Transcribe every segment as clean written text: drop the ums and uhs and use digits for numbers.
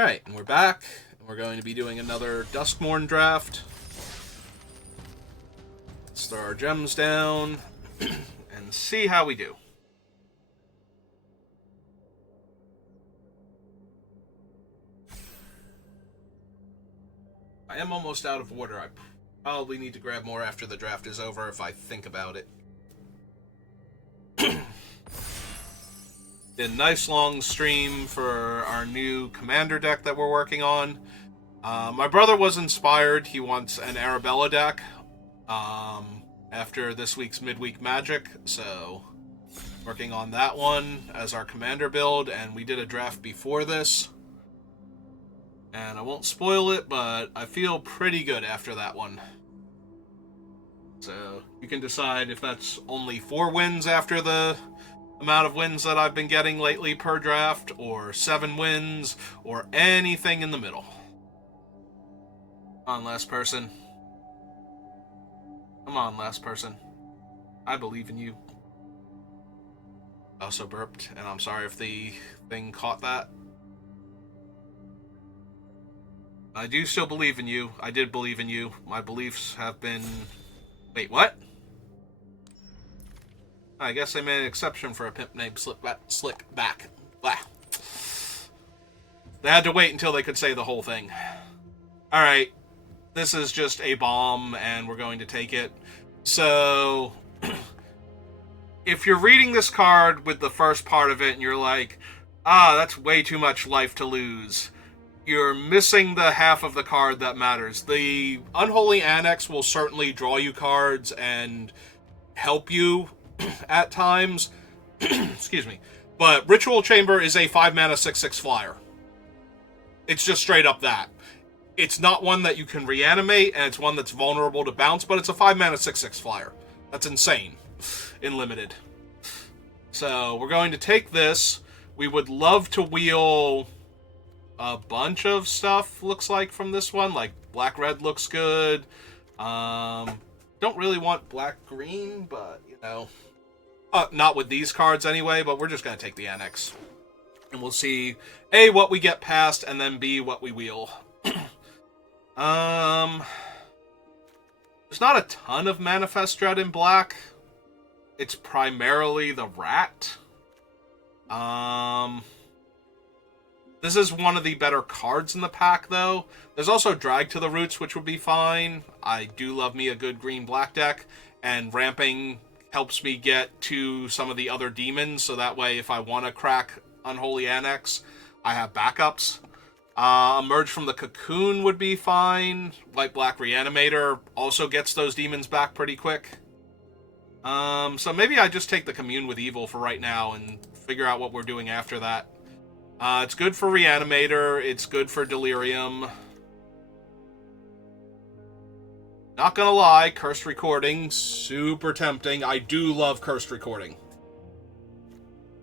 Alright, and we're back. We're going to be doing another Duskmourn Draft. Let's throw our gems down and see how we do. I am almost out of water. I probably need to grab more after the draft is over if I think about it. A nice long stream for our new commander deck that we're working on. My brother was inspired. He wants an Arabella deck after this week's midweek magic, so working on that one as our commander build, and we did a draft before this. And I won't spoil it, but I feel pretty good after that one. So you can decide if that's only 4 wins after the amount of wins that I've been getting lately per draft, or 7 wins, or anything in the middle. Come on, last person. Come on, last person. I believe in you. Also burped, and I'm sorry if the thing caught that. I do still believe in you. I did believe in you. My beliefs have been... Wait, what? I guess I made an exception for a pimp named Slickback. Blah. They had to wait until they could say the whole thing. Alright. This is just a bomb, and we're going to take it. So... if you're reading this card with the first part of it, and you're like, that's way too much life to lose, you're missing the half of the card that matters. The Unholy Annex will certainly draw you cards and help you at times. Excuse me. But Ritual Chamber is a 5-mana 6/6 flyer. It's just straight up that. It's not one that you can reanimate, and it's one that's vulnerable to bounce, but it's a 5-mana 6/6 flyer. That's insane in Limited. So we're going to take this. We would love to wheel a bunch of stuff, looks like, from this one. Like, black-red looks good. Don't really want black-green, but, you know... not with these cards anyway, but we're just going to take the annex. And we'll see, A, what we get past, and then B, what we wheel. There's not a ton of Manifest Dread in black. It's primarily the rat. This is one of the better cards in the pack, though. There's also Drag to the Roots, which would be fine. I do love me a good green-black deck, and ramping helps me get to some of the other demons, so that way if I want to crack Unholy Annex, I have backups. Emerge from the Cocoon would be fine. White-black Reanimator also gets those demons back pretty quick. So maybe I just take the Commune with Evil for right now and figure out what we're doing after that. It's good for Reanimator. It's good for Delirium. Not gonna lie, Cursed Recording, super tempting. I do love Cursed Recording.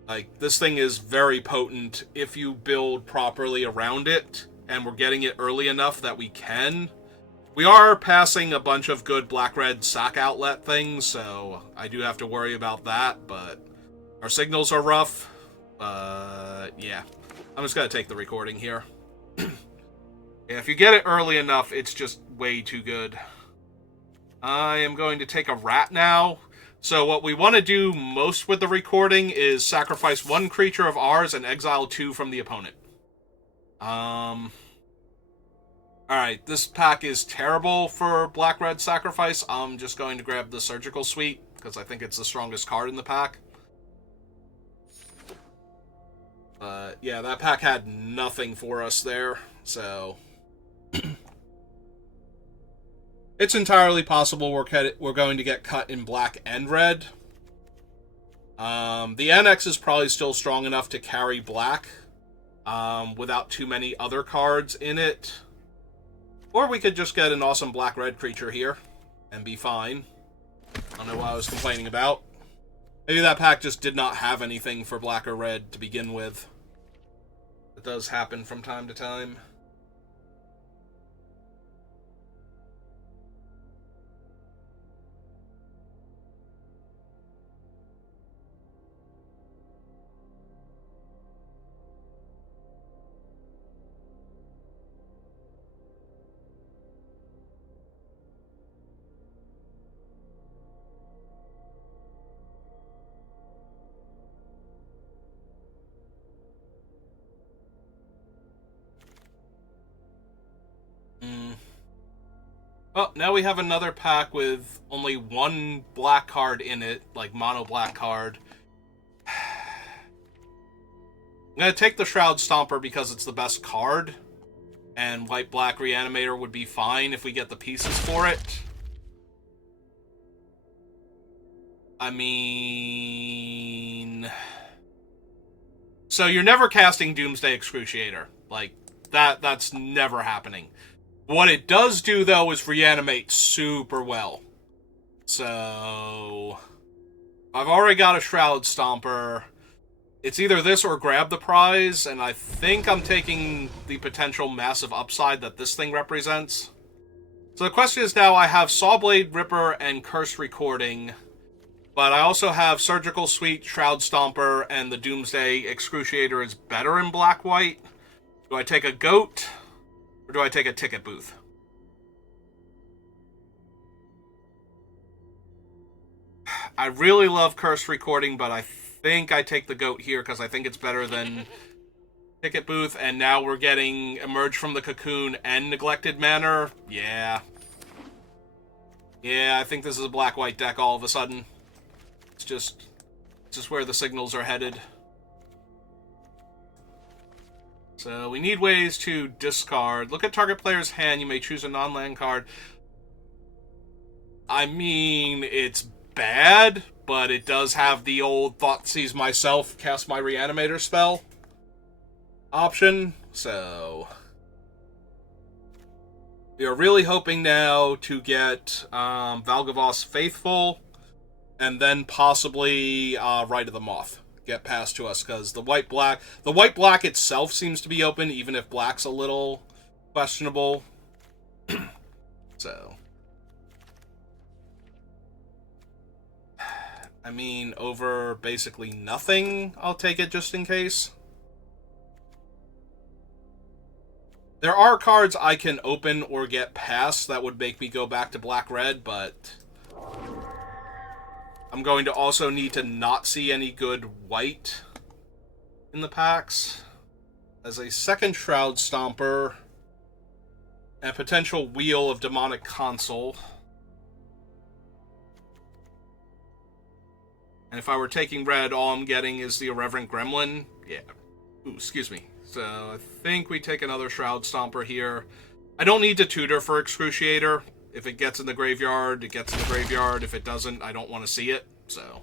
Like, this thing is very potent if you build properly around it, and we're getting it early enough that we can. We are passing a bunch of good black-red sack outlet things, so I do have to worry about that, but our signals are rough. Yeah. I'm just gonna take the recording here. Yeah, if you get it early enough, it's just way too good. I am going to take a rat now. So what we want to do most with the recording is sacrifice 1 creature of ours and exile 2 from the opponent. Alright, this pack is terrible for black-red sacrifice. I'm just going to grab the Surgical Suite, because I think it's the strongest card in the pack. Yeah, that pack had nothing for us there, so... It's entirely possible we're going to get cut in black and red. The Annex is probably still strong enough to carry black without too many other cards in it. Or we could just get an awesome black-red creature here and be fine. I don't know what I was complaining about. Maybe that pack just did not have anything for black or red to begin with. It does happen from time to time. Well, now we have another pack with only one black card in it, like mono black card. I'm going to take the Shroud Stomper because it's the best card, and white-black Reanimator would be fine if we get the pieces for it. I mean... So you're never casting Doomsday Excruciator. Like, that's never happening. What it does do, though, is reanimate super well. So... I've already got a Shroud Stomper. It's either this or grab the prize, and I think I'm taking the potential massive upside that this thing represents. So the question is now, I have Sawblade, Ripper, and Curse Recording, but I also have Surgical Suite, Shroud Stomper, and the Doomsday Excruciator is better in black-white. Do I take a Goat, or do I take a Ticket Booth? I really love Curse Recording, but I think I take the Goat here because I think it's better than Ticket Booth, and now we're getting Emerge from the Cocoon and Neglected Manor. Yeah, I think this is a black-white deck all of a sudden. It's just where the signals are headed. So we need ways to discard. Look at target player's hand. You may choose a non-land card. I mean, it's bad, but it does have the old Thoughtseize myself, cast my Reanimator spell option, so we are really hoping now to get Valgavoss Faithful, and then possibly Rite of the Moth get passed to us, because the white-black itself seems to be open, even if black's a little questionable. So... I mean, over basically nothing, I'll take it just in case. There are cards I can open or get past that would make me go back to black-red, but I'm going to also need to not see any good white in the packs. As a second Shroud Stomper and potential Wheel of Demonic Console. And if I were taking red, all I'm getting is the Irreverent Gremlin. Yeah. Ooh, excuse me. So I think we take another Shroud Stomper here. I don't need to tutor for Excruciator. If it gets in the graveyard, it gets in the graveyard. If it doesn't, I don't want to see it. So.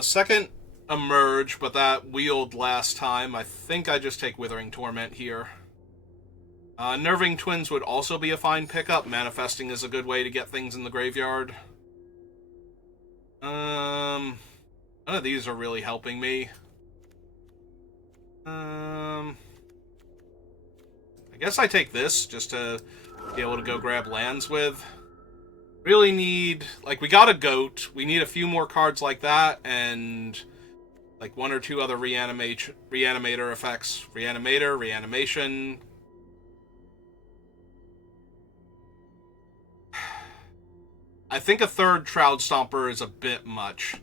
Second, Emerge, but that wheeled last time. I think I just take Withering Torment here. Nerving Twins would also be a fine pickup. Manifesting is a good way to get things in the graveyard. None of these are really helping me. I guess I take this just to be able to go grab lands with. Really need... Like, we got a Goat. We need a few more cards like that, and... like, one or two other Reanimator effects. Reanimator, Reanimation... I think a third Shroud Stomper is a bit much.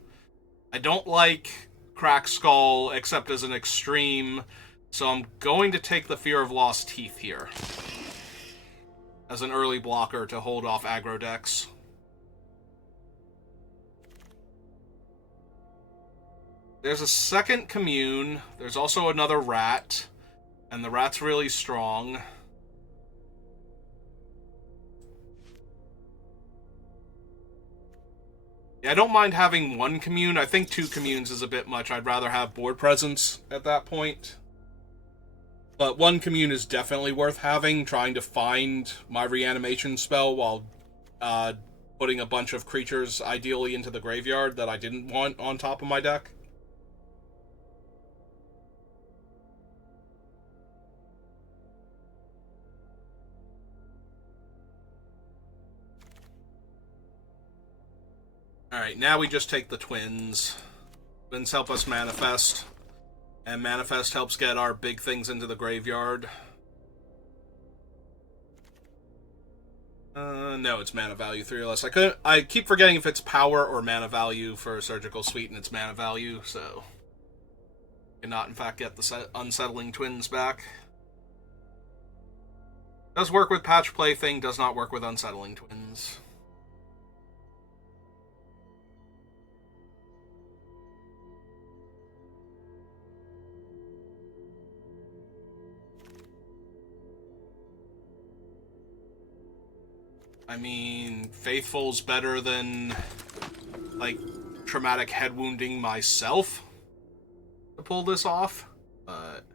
I don't like Crack Skull except as an extreme, so I'm going to take the Fear of Lost Teeth here as an early blocker to hold off aggro decks. There's a second Commune. There's also another Rat, and the Rat's really strong. Yeah, I don't mind having one Commune. I think two Communes is a bit much. I'd rather have board presence at that point. But one Commune is definitely worth having, trying to find my Reanimation spell while putting a bunch of creatures, ideally, into the graveyard that I didn't want on top of my deck. Alright, now we just take the Twins. Twins help us manifest. And manifest helps get our big things into the graveyard. No, it's mana value 3 or less. I keep forgetting if it's power or mana value for Surgical Suite, and it's mana value, so... cannot, in fact, get the Unsettling Twins back. Does work with Patch Plaything, does not work with Unsettling Twins. I mean, Faithful's better than, like, traumatic head wounding myself to pull this off, but...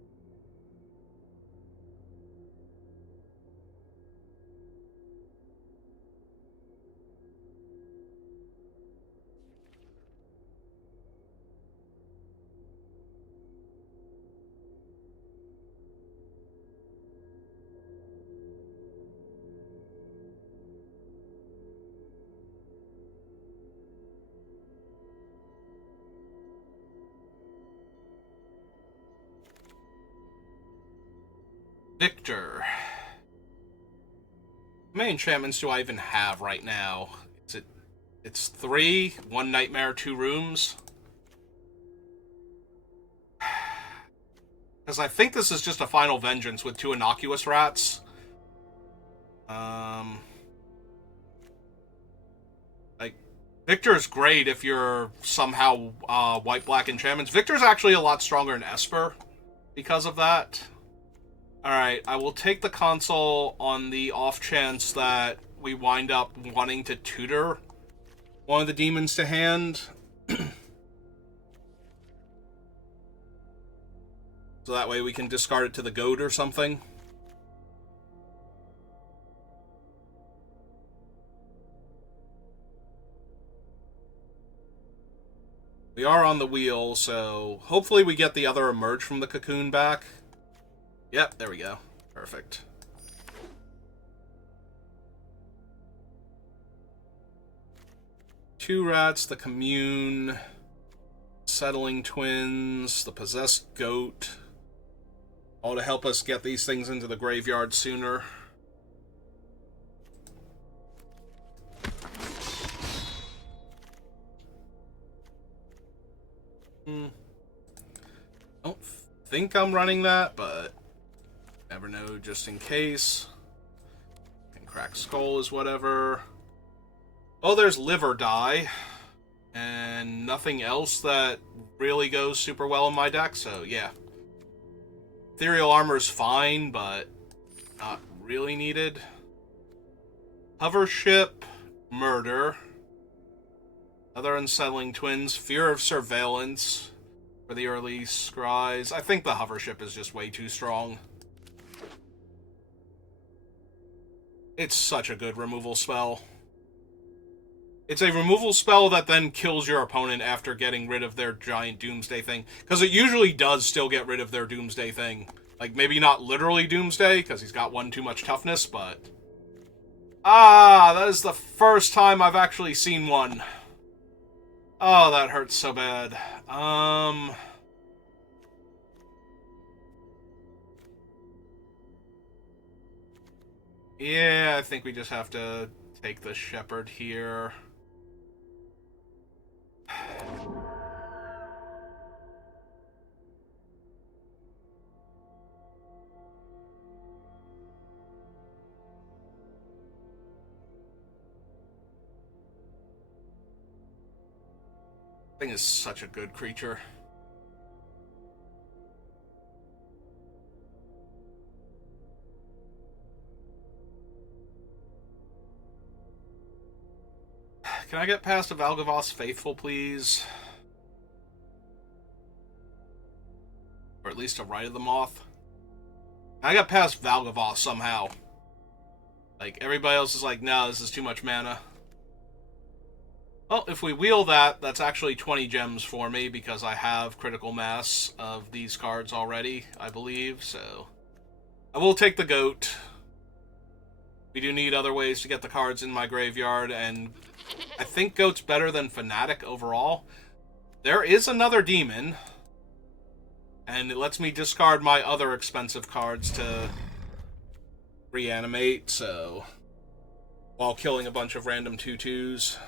Victor. How many enchantments do I even have right now? It's 3, 1 nightmare, 2 rooms. Because I think this is just a final vengeance with 2 innocuous rats. Like, Victor's great if you're somehow white-black enchantments. Victor's actually a lot stronger than Esper because of that. Alright, I will take the console on the off chance that we wind up wanting to tutor one of the demons to hand. So that way we can discard it to the goat or something. We are on the wheel, so hopefully we get the other emerge from the cocoon back. Yep, there we go. Perfect. Two rats, the commune, settling twins, the possessed goat. All to help us get these things into the graveyard sooner. Don't think I'm running that, but never know, just in case. And cracked skull is whatever. Oh, there's liver die. And nothing else that really goes super well in my deck, so yeah. Ethereal armor's fine, but not really needed. Hover ship, murder. Other unsettling twins, fear of surveillance for the early scries. I think the hover ship is just way too strong. It's such a good removal spell. It's a removal spell that then kills your opponent after getting rid of their giant doomsday thing. Because it usually does still get rid of their doomsday thing. Like, maybe not literally doomsday, because he's got 1 too much toughness, but... Ah, that is the first time I've actually seen one. Oh, that hurts so bad. Yeah, I think we just have to take the shepherd here. Thing is such a good creature. Can I get past a Valgavoss Faithful, please? Or at least a Rite of the Moth? I got past Valgavoss somehow. Like, everybody else is like, no, this is too much mana. Well, if we wheel that, that's actually 20 gems for me, because I have critical mass of these cards already, I believe, so... I will take the goat. We do need other ways to get the cards in my graveyard, and I think goat's better than Fanatic overall. There is another demon, and it lets me discard my other expensive cards to reanimate, so... while killing a bunch of random 2/2s.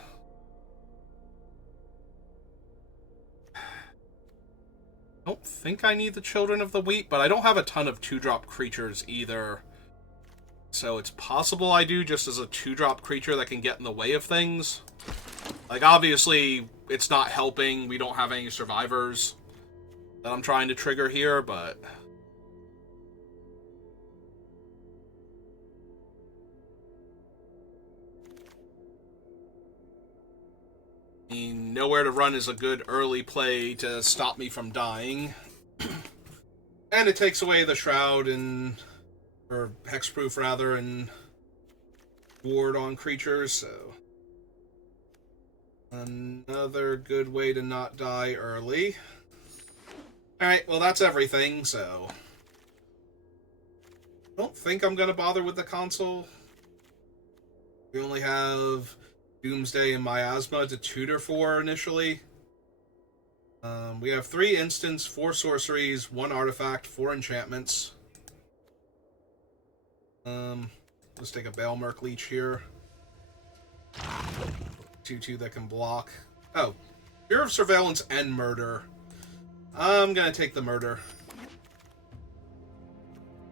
I don't think I need the Children of the Wheat, but I don't have a ton of 2-drop creatures either. So it's possible I do just as a 2-drop creature that can get in the way of things. Like, obviously, it's not helping. We don't have any survivors that I'm trying to trigger here, but... I mean, Nowhere to Run is a good early play to stop me from dying. And it takes away the Shroud and... or Hexproof, rather, and ward on creatures, so... Another good way to not die early. Alright, well that's everything, so... I don't think I'm gonna bother with the console. We only have Doomsday and Miasma to tutor for initially. We have 3 instants, 4 sorceries, 1 artifact, 4 enchantments. Let's take a Baelmerk Leech here. 2/2 that can block. Oh, Fear of Surveillance and Murder. I'm gonna take the Murder.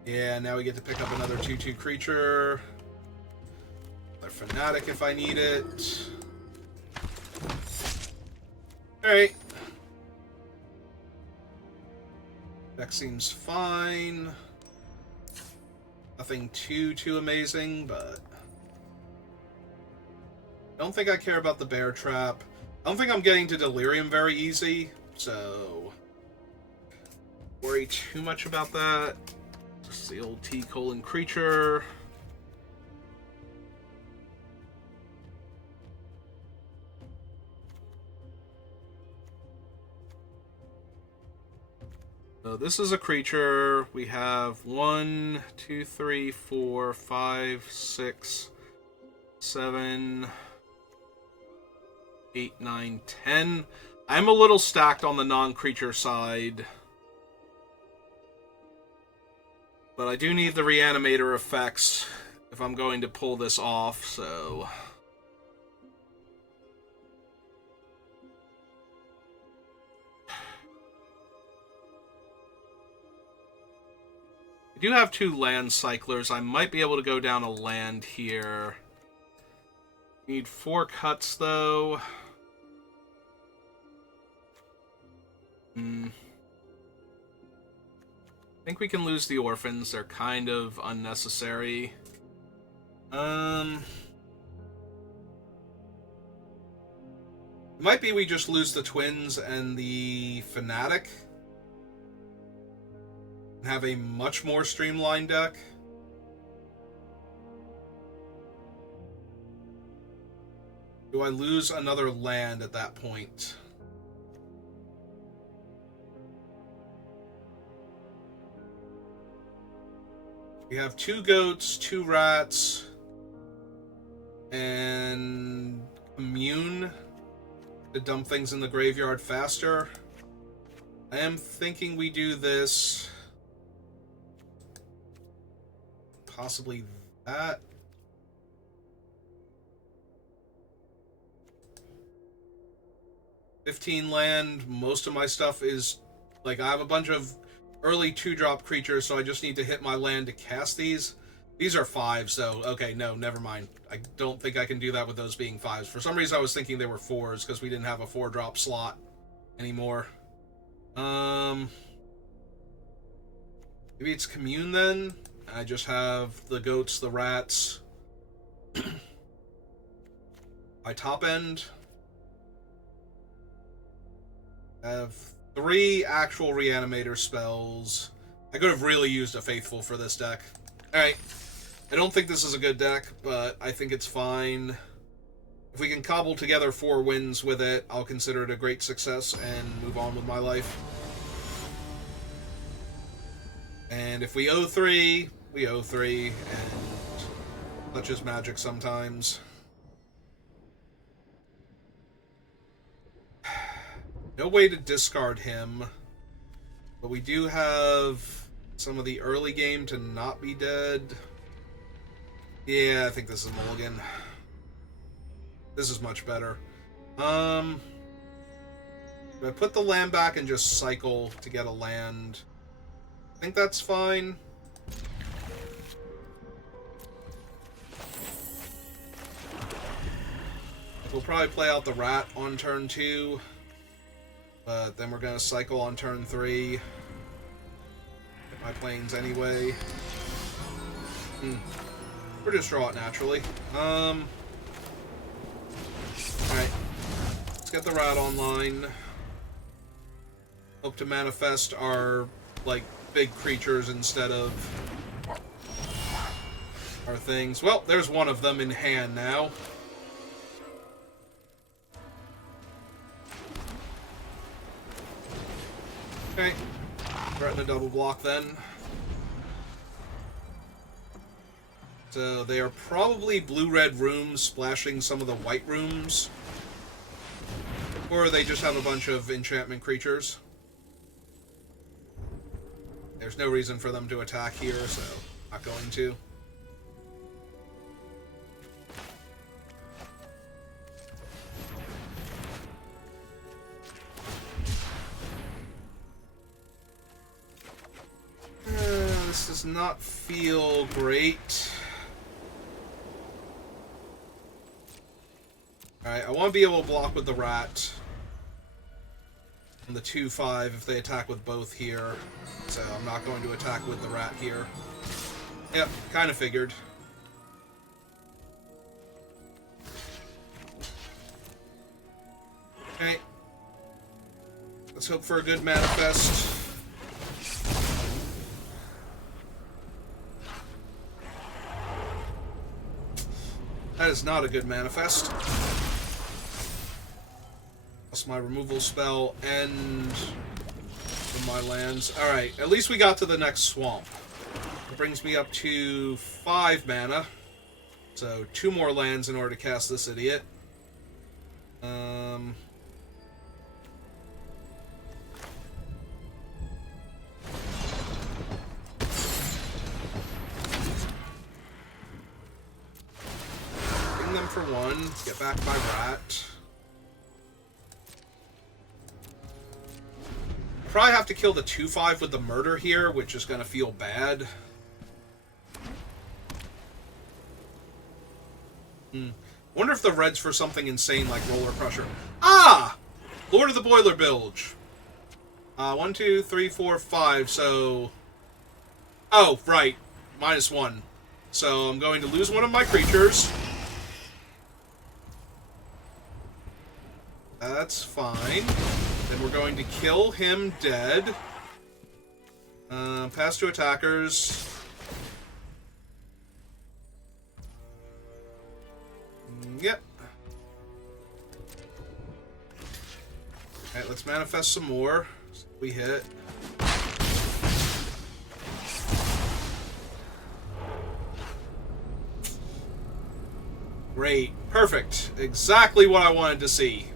Yeah, now we get to pick up another 2/2 creature. Another Fanatic if I need it. Alright. Deck seems fine. Nothing too amazing, but... I don't think I care about the Bear Trap. I don't think I'm getting to Delirium very easy, so... worry too much about that. Just the old T-colon creature. So this is a creature. We have 1, 2, 3, 4, 5, 6, 7, 8, 9, 10. I'm a little stacked on the non-creature side. But I do need the Reanimator effects if I'm going to pull this off, so... I do have 2 land cyclers. I might be able to go down a land here. Need 4 cuts, though. I think we can lose the orphans. They're kind of unnecessary. It might be we just lose the twins and the Fanatic. Have a much more streamlined deck. Do I lose another land at that point? We have 2 goats, 2 rats, and Commune to dump things in the graveyard faster. I am thinking we do this... possibly that. $15 land. Most of my stuff is... like, I have a bunch of early 2-drop creatures, so I just need to hit my land to cast these. These are 5, so... okay, no, never mind. I don't think I can do that with those being 5s. For some reason, I was thinking they were 4s, because we didn't have a 4-drop slot anymore. Maybe it's Commune, then? I just have the goats, the rats. My top end. I have 3 actual Reanimator spells. I could have really used a Faithful for this deck. Alright. I don't think this is a good deck, but I think it's fine. If we can cobble together 4 wins with it, I'll consider it a great success and move on with my life. And if we owe 3... we owe 3, and such is magic sometimes. No way to discard him, but we do have some of the early game to not be dead. Yeah, I think this is mulligan. This is much better. Do I put the land back and just cycle to get a land? I think that's fine. We'll probably play out the rat on turn 2. But then we're going to cycle on turn 3. Get my planes anyway. Or just draw it naturally. Alright. Let's get the rat online. Hope to manifest our, like, big creatures instead of our things. Well, there's one of them in hand now. Okay. Threaten a double block then. So they are probably blue-red rooms splashing some of the white rooms. Or they just have a bunch of enchantment creatures. There's no reason for them to attack here, so not going to. This does not feel great. Alright, I want to be able to block with the rat. And the 2/5 if they attack with both here. So I'm not going to attack with the rat here. Yep, kind of figured. Okay. Let's hope for a good manifest. That is not a good manifest. That's my removal spell and from my lands. Alright, at least we got to the next swamp. It brings me up to 5 mana. So 2 more lands in order to cast this idiot. Them for 1, get back my rat. Probably have to kill the 2/5 with the murder here, which is going to feel bad. Wonder if the red's for something insane like roller pressure. Ah! Lord of the Boiler Bilge. 1, 2, 3, 4, 5, so... Oh, right. -1. So I'm going to lose one of my creatures. That's fine. Then we're going to kill him dead. Pass to attackers. Yep. Alright, let's manifest some more. We hit. Great. Perfect. Exactly what I wanted to see.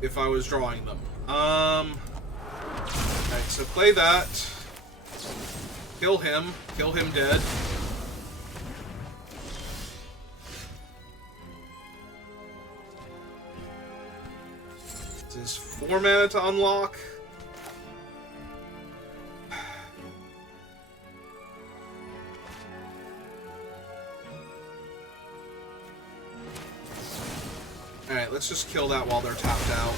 If I was drawing them. Alright, so play that. Kill him. Kill him dead. This is 4 mana to unlock. Alright, let's just kill that while they're tapped out.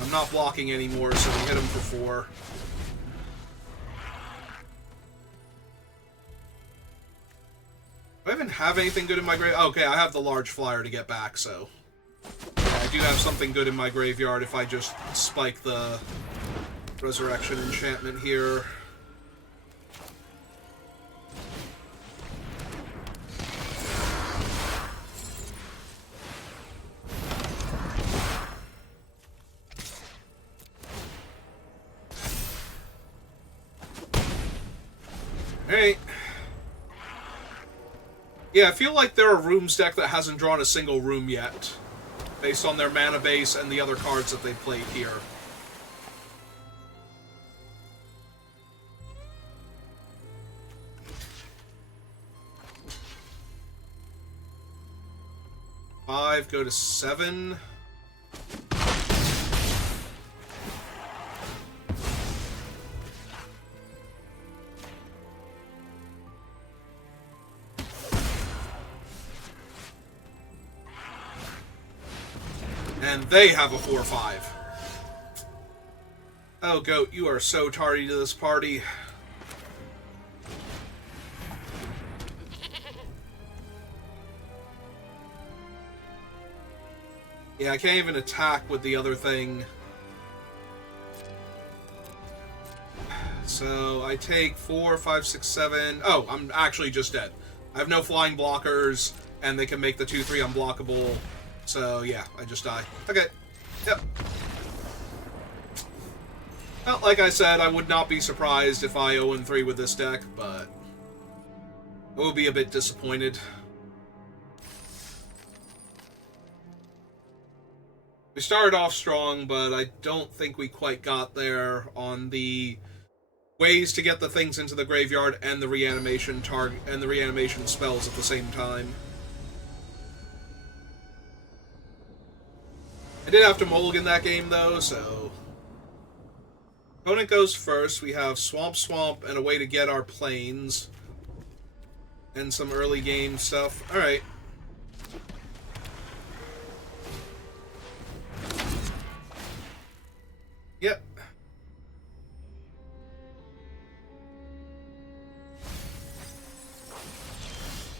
I'm not blocking anymore, so we hit him for 4. Do I even have anything good in my grave? Okay, I have the large flyer to get back, so... Yeah, I do have something good in my graveyard if I just spike the resurrection enchantment here. Alright. Yeah, I feel like they're a rooms deck that hasn't drawn a single room yet, based on their mana base and the other cards that they've played here. Five, go to 7. And they have a 4-5. Oh, Goat, you are so tardy to this party. Yeah, I can't even attack with the other thing. So I take 4, 5, 6, 7. Oh, I'm actually just dead. I have no flying blockers, and they can make the 2-3 unblockable. So yeah, I just die. Okay. Yep. Well, like I said, I would not be surprised if I 0-3 with this deck, but I will be a bit disappointed. We started off strong, but I don't think we quite got there on the ways to get the things into the graveyard and the reanimation target and the reanimation spells at the same time. I did have to mulligan that game though, so opponent goes first. We have Swamp and a way to get our planes and some early game stuff. All right. Yep.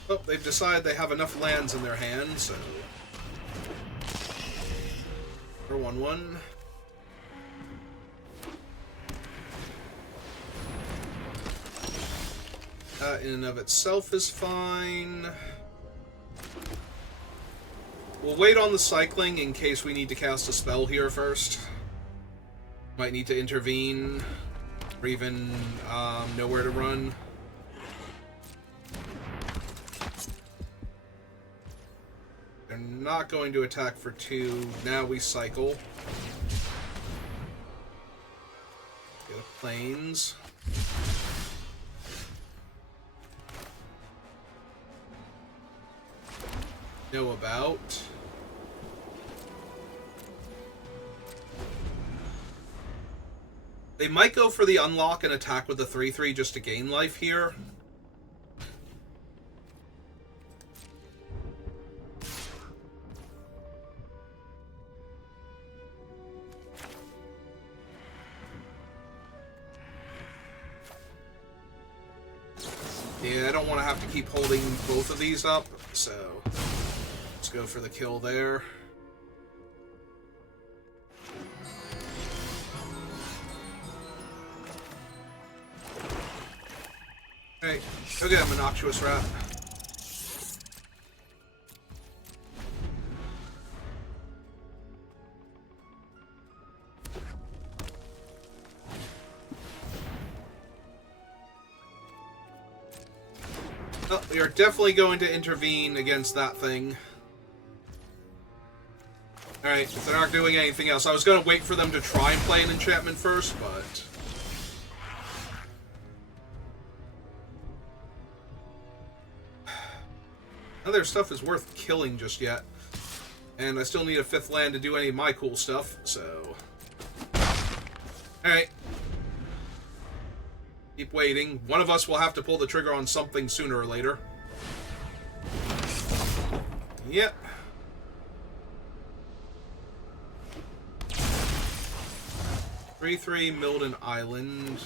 Oh, they've decided they have enough lands in their hand, so for 1/1. That in and of itself is fine. We'll wait on the cycling in case we need to cast a spell here first. Might need to intervene, or even know where to run. They're not going to attack for 2. Now we cycle. Get a plains. Know about. They might go for the unlock and attack with the 3/3 just to gain life here. Yeah, I don't want to have to keep holding both of these up, so let's go for the kill there. Hey, go get him, a noxious rat. Oh, we are definitely going to intervene against that thing. Alright, if they're not doing anything else. I was going to wait for them to try and play an enchantment first, but none of their stuff is worth killing just yet. And I still need a 5th land to do any of my cool stuff, so alright. Keep waiting. One of us will have to pull the trigger on something sooner or later. Yep. Three Milden Island.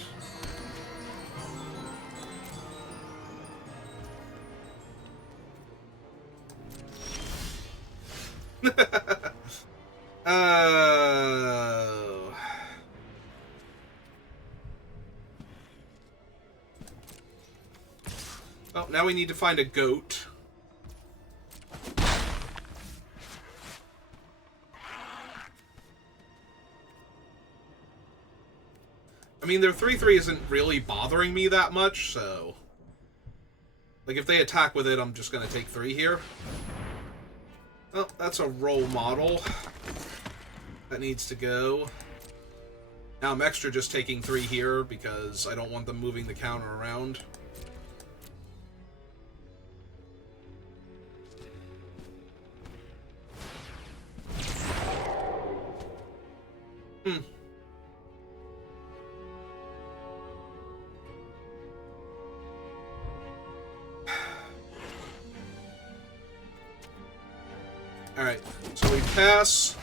Oh. Oh, now we need to find a goat. I mean, their 3/3 isn't really bothering me that much, so like, if they attack with it, I'm just going to take 3 here. Oh, that's a role model. That needs to go. Now I'm extra just taking 3 here because I don't want them moving the counter around. Alright, so we pass.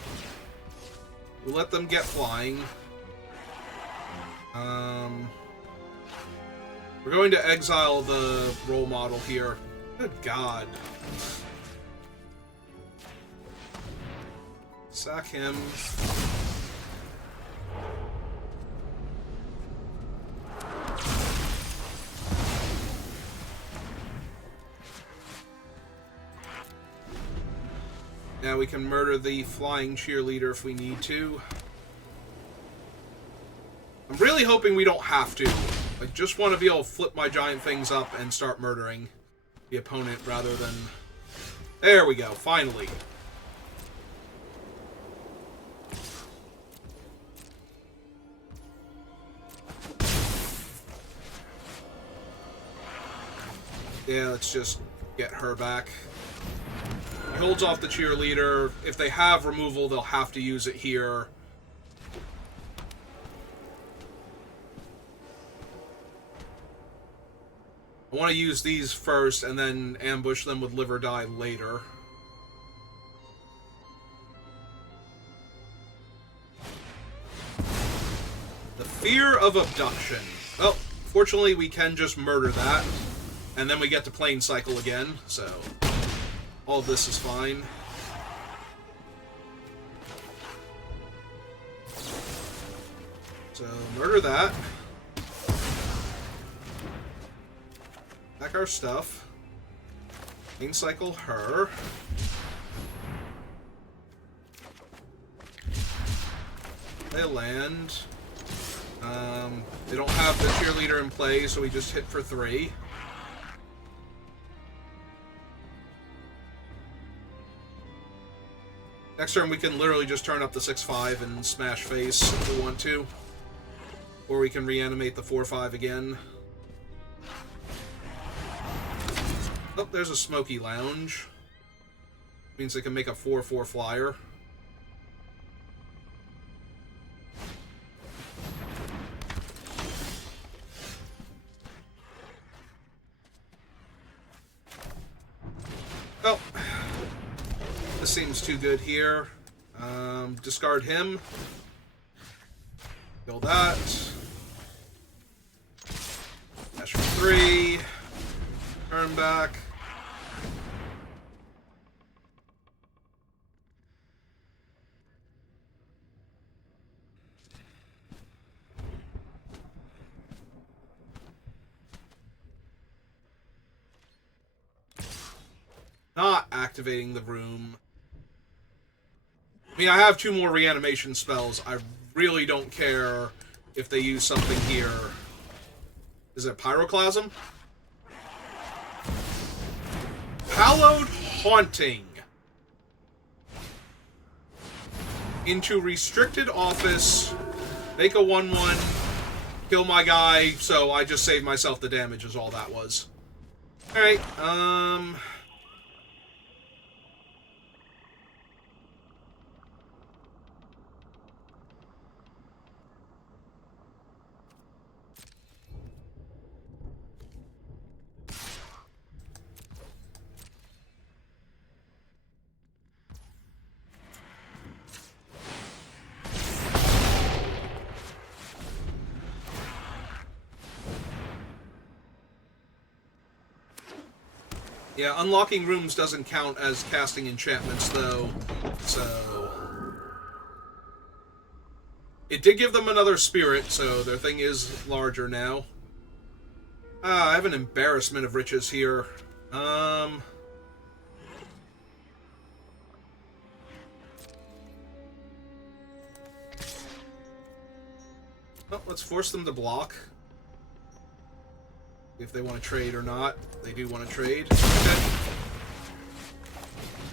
We'll let them get flying. We're going to exile the role model here. Good God. Sack him. Now we can murder the flying cheerleader if we need to. I'm really hoping we don't have to. I just want to be able to flip my giant things up and start murdering the opponent rather than... There we go, finally. Yeah, let's just get her back. He holds off the cheerleader. If they have removal, they'll have to use it here. I want to use these first and then ambush them with live or die later. The fear of abduction. Well, fortunately we can just murder that. And then we get to plane cycle again, so all of this is fine. So, murder that. Back our stuff. Plane cycle her. They land. They don't have the cheerleader in play, so we just hit for 3. Next turn, we can literally just turn up the 6-5 and smash face if we want to. Or we can reanimate the 4-5 again. Oh, there's a Smoky Lounge. Means they can make a 4-4 flyer. Oh. This seems too good here. Discard him. Kill that. Dash for 3. Turn back. Not activating the room. I mean, I have 2 more reanimation spells. I really don't care if they use something here. Is it Pyroclasm? Hallowed Haunting. Into restricted office. Make a 1-1. Kill my guy, so I just saved myself the damage is all that was. Alright, yeah, unlocking rooms doesn't count as casting enchantments, though, so... It did give them another spirit, so their thing is larger now. I have an embarrassment of riches here. Well, let's force them to block. If they want to trade or not. They do want to trade. Okay.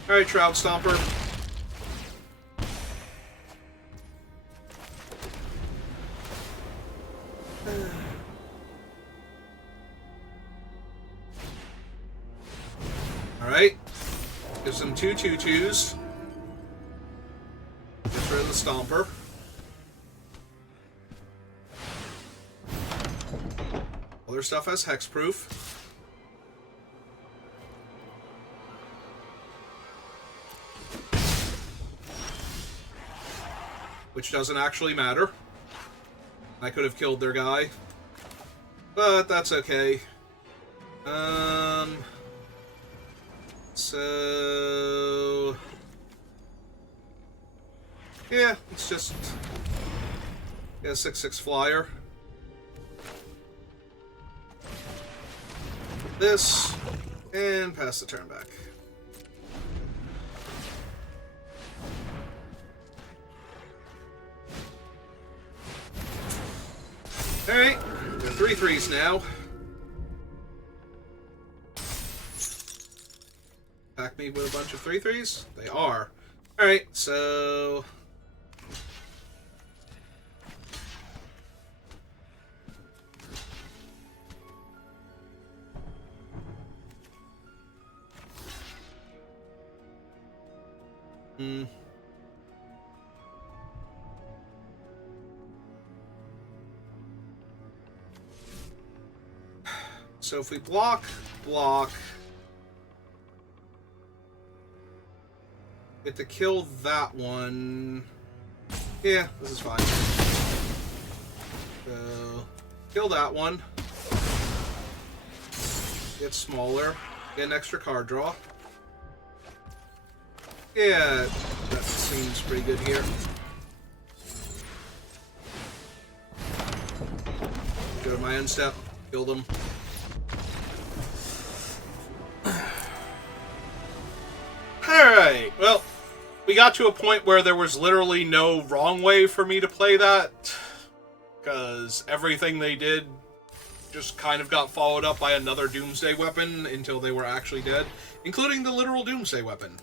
Alright, Shroud Stomper. Alright. Gives them 2 2/2s. Get rid of the Stomper. Other stuff has hexproof. which doesn't actually matter. I could have killed their guy, but that's okay. So yeah, it's just a 6/6 flyer. This and pass the turn back. Alright, we're 3/3s now. Pack me with a bunch of 3/3s? They are. Alright, so... So if we block, get to kill that one. Yeah, this is fine. So kill that one. Get smaller. Get an extra card draw. Yeah, that seems pretty good here. Go to my end step. Kill them. Alright, well, we got to a point where there was literally no wrong way for me to play that, because everything they did just kind of got followed up by another doomsday weapon until they were actually dead, including the literal doomsday weapon.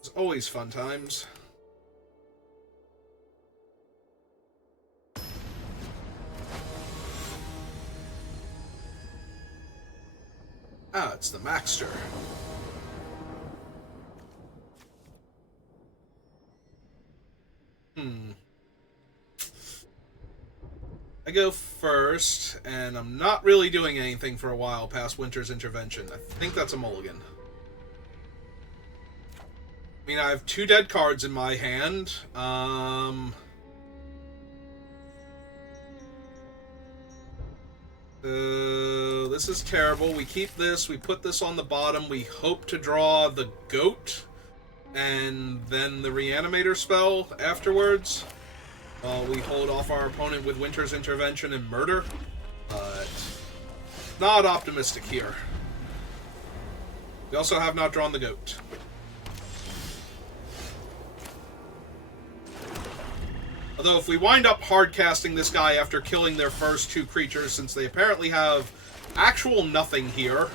It's always fun times. Ah, it's the Maxter. I go first, and I'm not really doing anything for a while past Winter's Intervention. I think that's a mulligan. I mean, I have 2 dead cards in my hand. This is terrible. We keep this, we put this on the bottom, we hope to draw the goat, and then the reanimator spell afterwards. We hold off our opponent with Winter's Intervention and murder, but not optimistic here. We also have not drawn the goat. Although if we wind up hard casting this guy after killing their first 2 creatures, since they apparently have actual nothing here.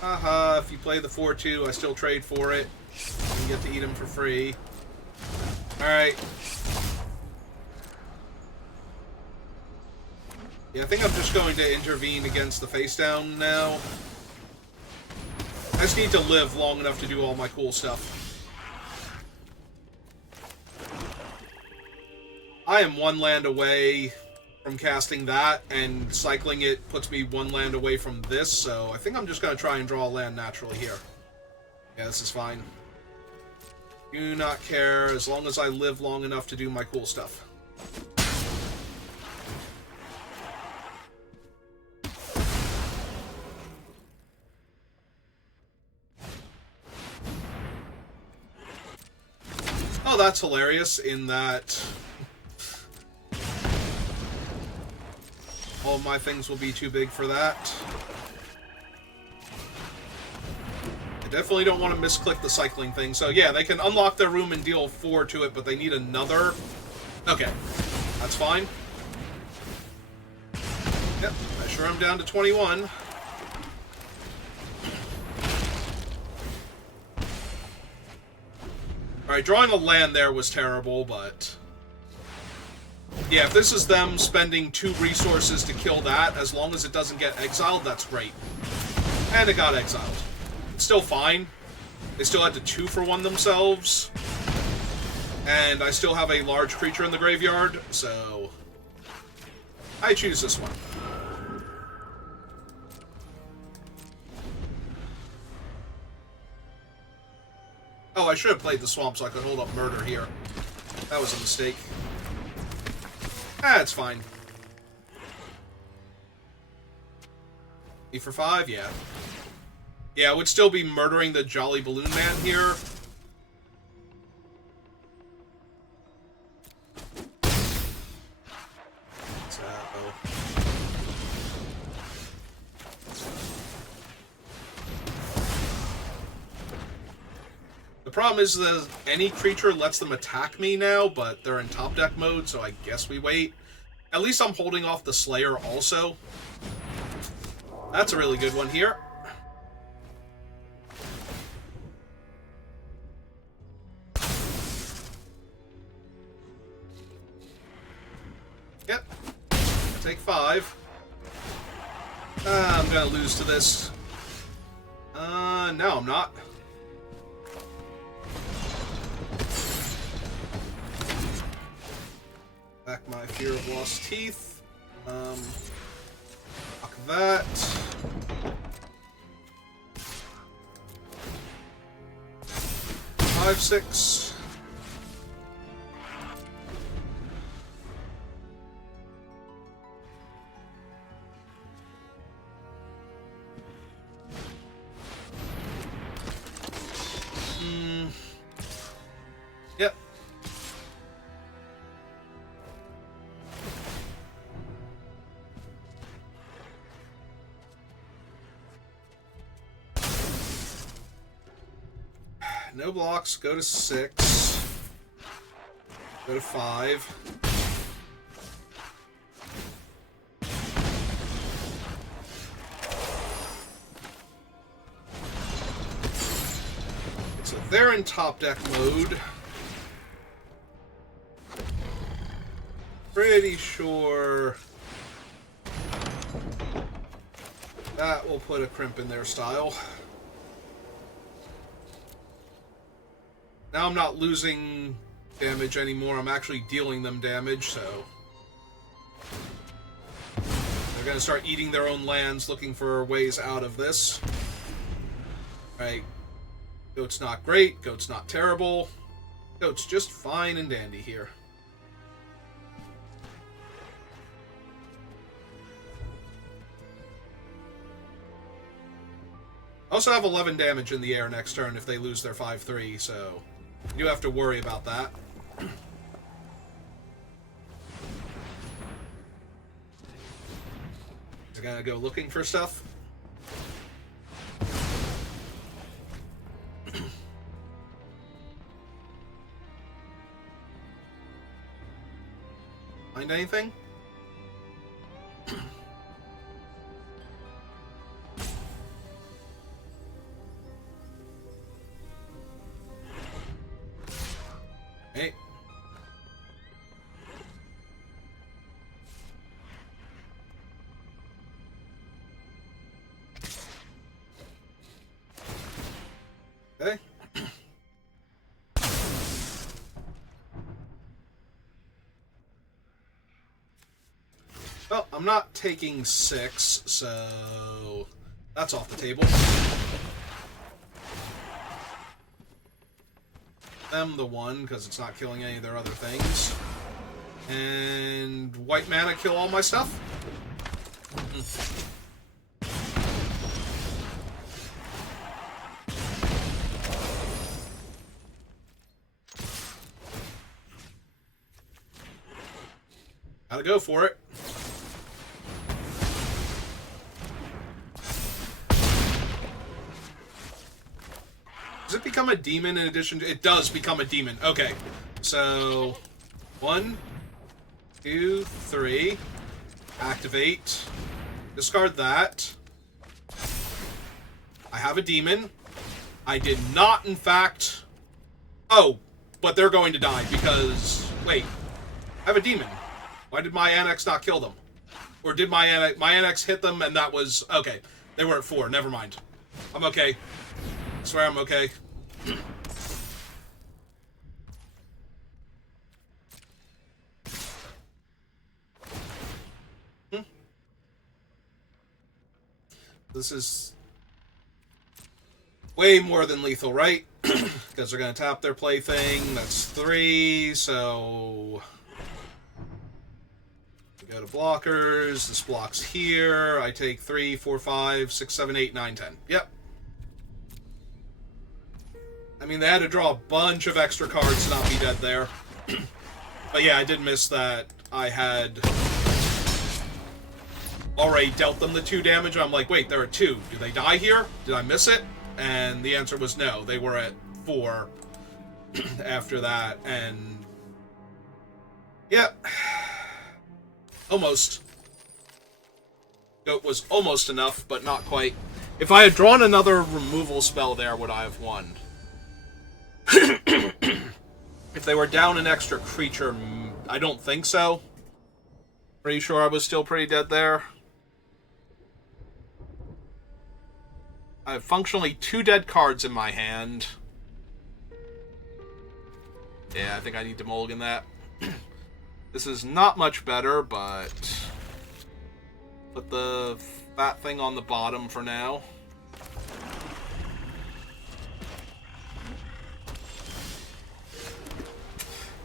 Haha, if you play the 4/2, I still trade for it. You get to eat him for free. Alright. Yeah, I think I'm just going to intervene against the face down now. I just need to live long enough to do all my cool stuff. I am 1 land away from casting that, and cycling it puts me 1 land away from this, so I think I'm just going to try and draw a land naturally here. Yeah, this is fine. Do not care, as long as I live long enough to do my cool stuff. Oh, that's hilarious, in that all my things will be too big for that. I definitely don't want to misclick the cycling thing. So yeah, they can unlock their room and deal 4 to it, but they need another. Okay, that's fine. Yep, I sure am down to 21. Alright, drawing a land there was terrible, but... yeah, if this is them spending 2 resources to kill that, as long as it doesn't get exiled, that's great. And it got exiled. It's still fine. They still had to 2-for-1 themselves. And I still have a large creature in the graveyard, so... I choose this one. Oh, I should have played the swamp so I could hold up murder here. That was a mistake. Ah, it's fine. E for 5? Yeah. Yeah, it would still be murdering the Jolly Balloon Man here. The problem is that any creature lets them attack me now, but they're in top deck mode, so I guess we wait. At least I'm holding off the Slayer also. That's a really good one here. Yep. Take 5. I'm gonna lose to this. No, I'm not. Back my Fear of Lost Teeth. Fuck that. Five, 6. Yep. No blocks, go to 6. Go to 5. So they're in top deck mode. Pretty sure that will put a crimp in their style. Now I'm not losing damage anymore, I'm actually dealing them damage, so they're going to start eating their own lands, looking for ways out of this. Right. Goat's not great, Goat's not terrible. Goat's just fine and dandy here. Also have 11 damage in the air next turn if they lose their 5-3, so you do have to worry about that. They're gonna go looking for stuff. Find anything? Hey. Okay. Well, I'm not taking 6, so that's off the table. Them the 1, because it's not killing any of their other things. And white mana kill all my stuff? Gotta go for it. Does it become a demon in addition to... It does become a demon. Okay. So, 1, 2, 3. Activate. Discard that. I have a demon. I did not, in fact... Oh, but they're going to die because... Wait. I have a demon. Why did my annex not kill them? Or did my annex hit them and that was... Okay. They were at 4. Never mind. I'm okay. I swear I'm okay. This is way more than lethal, right? Because they're going to tap their plaything. That's 3, so... we go to blockers. This blocks here. I take 3, 4, 5, 6, 7, 8, 9, 10. Yep. I mean, they had to draw a bunch of extra cards to not be dead there. But yeah, I did miss that I had already dealt them the 2 damage. I'm like, wait, there are 2. Do they die here? Did I miss it? And the answer was no. They were at 4 after that, and yeah, almost. It was almost enough, but not quite. If I had drawn another removal spell there, would I have won? If they were down an extra creature, I don't think so. Pretty sure I was still pretty dead there. I have functionally 2 dead cards in my hand. Yeah, I think I need to mulligan that. This is not much better, but... put the fat thing on the bottom for now.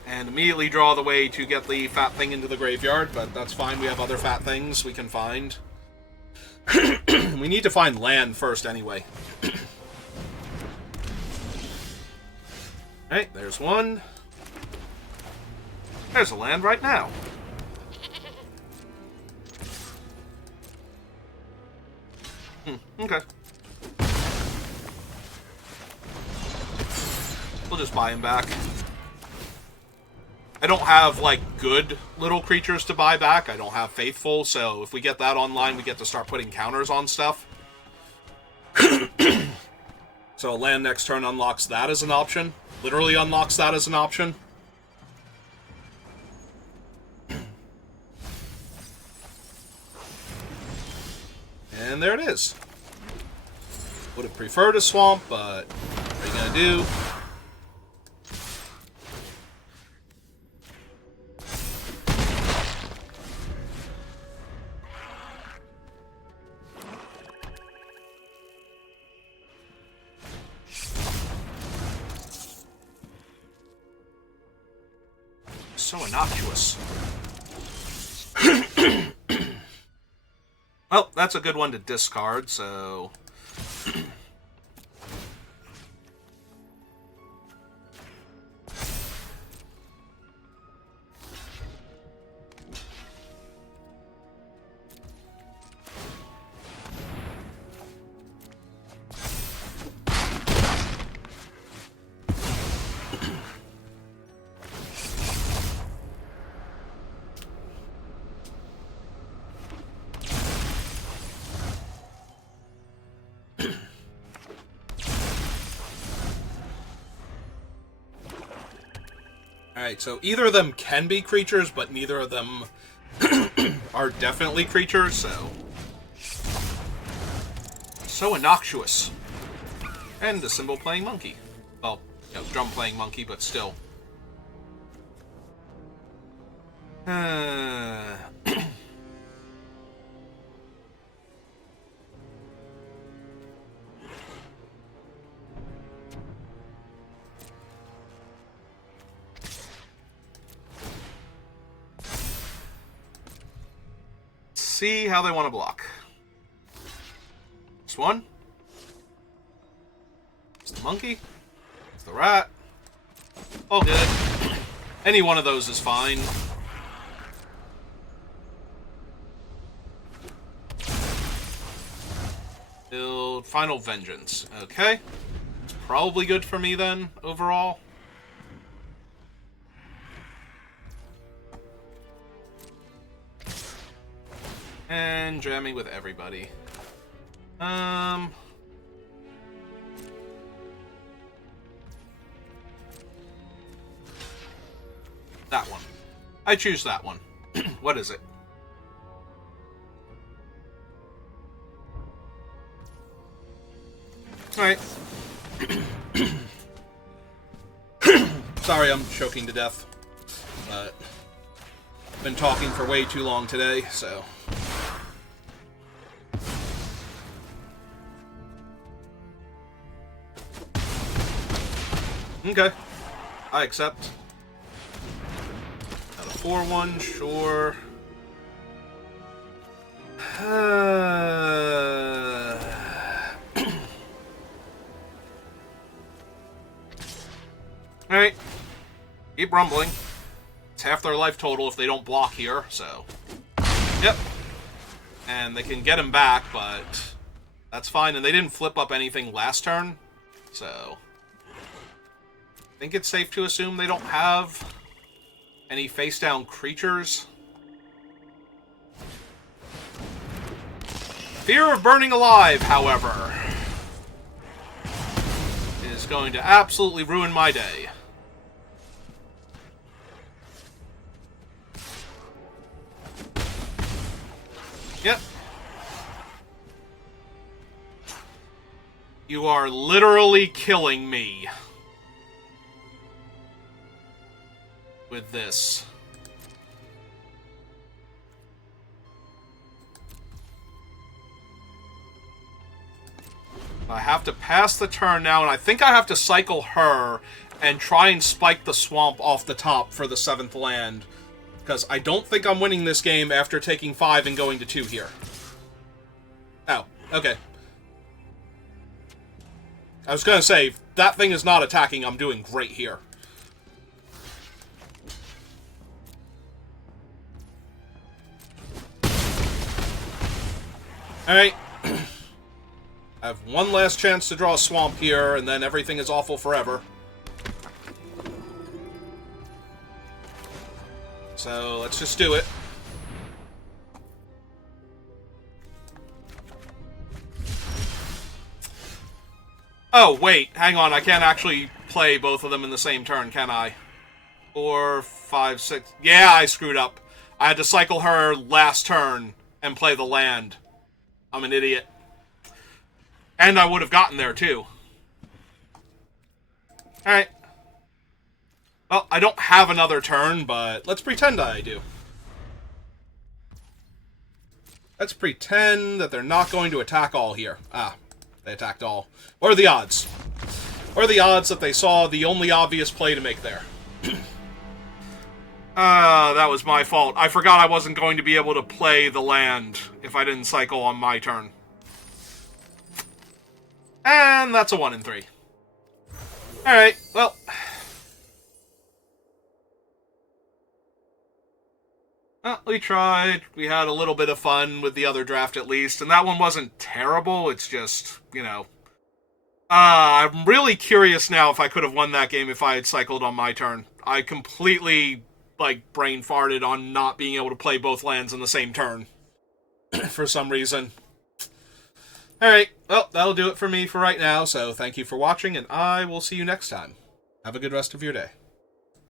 And immediately draw the way to get the fat thing into the graveyard, but that's fine. We have other fat things we can find. We need to find land first anyway. Alright, there's one. There's a land right now. Okay. We'll just buy him back. I don't have, like, good little creatures to buy back. I don't have Faithful, so if we get that online, we get to start putting counters on stuff. So a land next turn unlocks that as an option. Literally unlocks that as an option. And there it is. Would have preferred a swamp, but what are you gonna do? So innocuous. Well, that's a good one to discard, so... Alright, so either of them can be creatures, but neither of them are definitely creatures, so... So innocuous. And the cymbal playing monkey. Well, you know, drum playing monkey, but still. See how they want to block. This one. It's the monkey. It's the rat. All good. Any one of those is fine. Build Final Vengeance. Okay. It's probably good for me then, overall. And jamming with everybody. That one. I choose that one. What is it? Alright. Sorry, I'm choking to death. But I've been talking for way too long today, so... Okay. I accept. Got a 4-1, sure. Alright. Keep rumbling. It's half their life total if they don't block here, so... Yep. And they can get him back, but... That's fine, and they didn't flip up anything last turn, so... I think it's safe to assume they don't have any face-down creatures. Fear of burning alive, however, is going to absolutely ruin my day. Yep. You are literally killing me with this. I have to pass the turn now, and I think I have to cycle her and try and spike the swamp off the top for the 7th land. Because I don't think I'm winning this game after taking 5 and going to 2 here. Oh, okay. I was going to say, if that thing is not attacking, I'm doing great here. Alright. I have one last chance to draw a swamp here, and then everything is awful forever. So, let's just do it. Oh, wait, hang on, I can't actually play both of them in the same turn, can I? 4, 5, 6... Yeah, I screwed up. I had to cycle her last turn and play the land. I'm an idiot. And I would have gotten there, too. Alright. Well, I don't have another turn, but let's pretend I do. Let's pretend that they're not going to attack all here. Ah, they attacked all. What are the odds? What are the odds that they saw the only obvious play to make there? That was my fault. I forgot I wasn't going to be able to play the land if I didn't cycle on my turn. And that's a 1 in 3. Alright, well... we tried. We had a little bit of fun with the other draft at least, and that one wasn't terrible. It's just, you know... I'm really curious now if I could have won that game if I had cycled on my turn. I completely, like, brain farted on not being able to play both lands in the same turn. For some reason. Alright, well, that'll do it for me for right now, so thank you for watching, and I will see you next time. Have a good rest of your day.